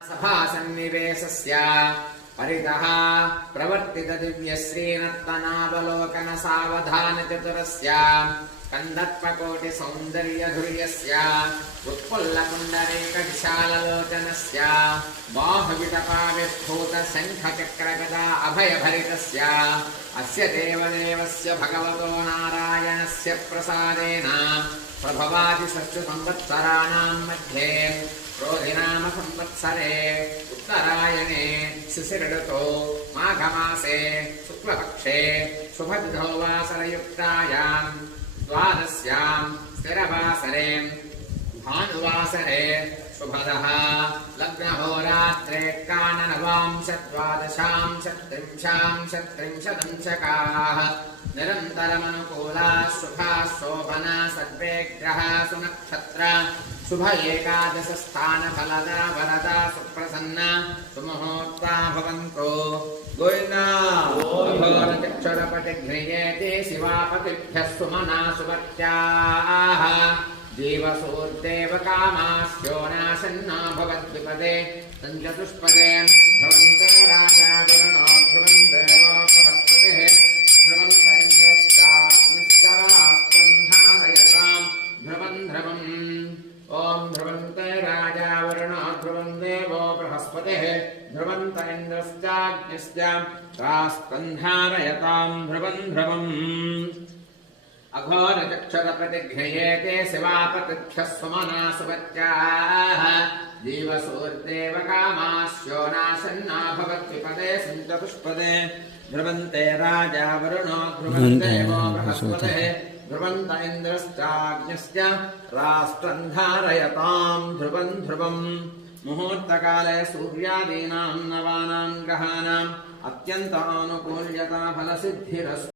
सभासन्निवेशस्य परितः प्रवर्तित दिव्यश्रीनर्तनावलोकन सावधान चतुरस्य कन्दर्पकोटि सौन्दर्यधुर्यस्य उत्पुल्लकुण्डलेक विशाललोचनस्य बाहुविटपाविर्भूत शङ्खचक्रगदा अभयभरितस्य अस्य देवदेवस्य भगवतो नारायणस्य प्रसादेन प्रभवादिषु संवत्सराणां मध्ये क्रोधिनाम संवत्सरे उत्तरायणे शिशिरऋतौ माघमासे शुक्लपक्षे शुभतिथौ वासरयुक्तायां द्वादश्यां स्थिरवासरे भानुवासरे शुभदः लग्नहोरात्रे काननवांशद्वादशांशत्त्रिंशांशत्त्रिंशदंशकाः निरन्तरमनुकूलाः शुभाः शोभना सर्वे ग्रहाः सुनक्षत्र शुभ एकादश स्थानफलदा वरदा सुप्रसन्ना सुमुहूर्ता भवन्तु गोविन्दा घोरचक्षुरपटिघ्रियेते शिवापतिभ्यः सुमना सुवर्त्याः जीवसूर्देवकामास्यो नाशन्ना भवद्विपदे तञ्चतुष्पदे ध्रुवन्ते राजा गुरुणो ध्रुवन् देवो बृहस्पतिः ध्रुवन्त इन्द्रश्चाग्निश्चरास्कन्धारयताम् ध्रुवन् ध्रुवम् ॐ ध्रुवन्ते राजा वरुणो ध्रुवन् देवो बृहस्पतिः ध्रुवन्त इन्द्रश्चाग्निश्च रास्कन्धारयताम् ध्रुवन् ध्रुवम् अघोरचक्षुरप्रतिघ्रियेते शिवापतिभ्यः सुमना सुवत्याः जीवसूर्देवकामास्यो नाशन्ना भवद्विपदे सञ्चतुष्पदे ध्रुवन्ते राजा वरुणो ध्रुवन् देवो बृहस्पतिः ध्रुवन्त इन्द्रश्चाग्निश्च राष्ट्रम् धारयताम् ध्रुवन् ध्रुवम् मुहूर्तकाले सूर्यादीनां नवानां ग्रहाणाम् अत्यन्तानुकूल्यता फलसिद्धिरस्तु।